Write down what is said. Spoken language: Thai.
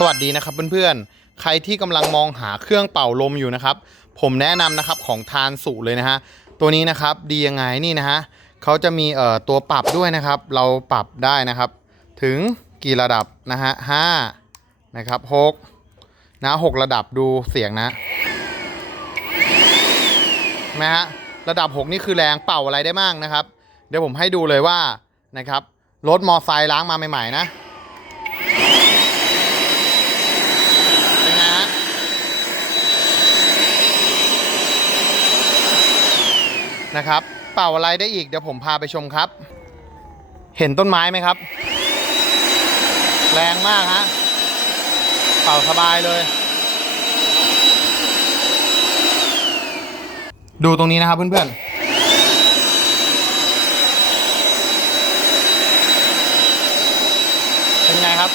สวัสดีนะครับเพื่อนๆ ใครที่กำลังมองหาเครื่องเป่าลมอยู่นะครับ ผมแนะนำนะครับของทานสุเลยนะฮะ ตัวนี้นะครับดียังไงนี่นะฮะเขาจะมีเอ่อตัวปรับด้วยนะครับ เราปรับได้นะครับ ถึงกี่ระดับนะฮะห้านะครับหกนะหกระดับดูเสียงนะนไหมฮะระดับ 6 นี่คือแรงเป่าอะไรได้มั่งนะครับ เดี๋ยวผมให้ดูเลยว่านะครับรถมอไซค์ล้างมาใหม่ ๆ นะ นะครับ เป่าอะไรได้อีกเดี๋ยวผมพาไปชมครับ เห็นต้นไม้ไหมครับ แรงมากฮะเป่าสบายเลย ดูตรงนี้นะครับเพื่อนๆเป็นไงครับ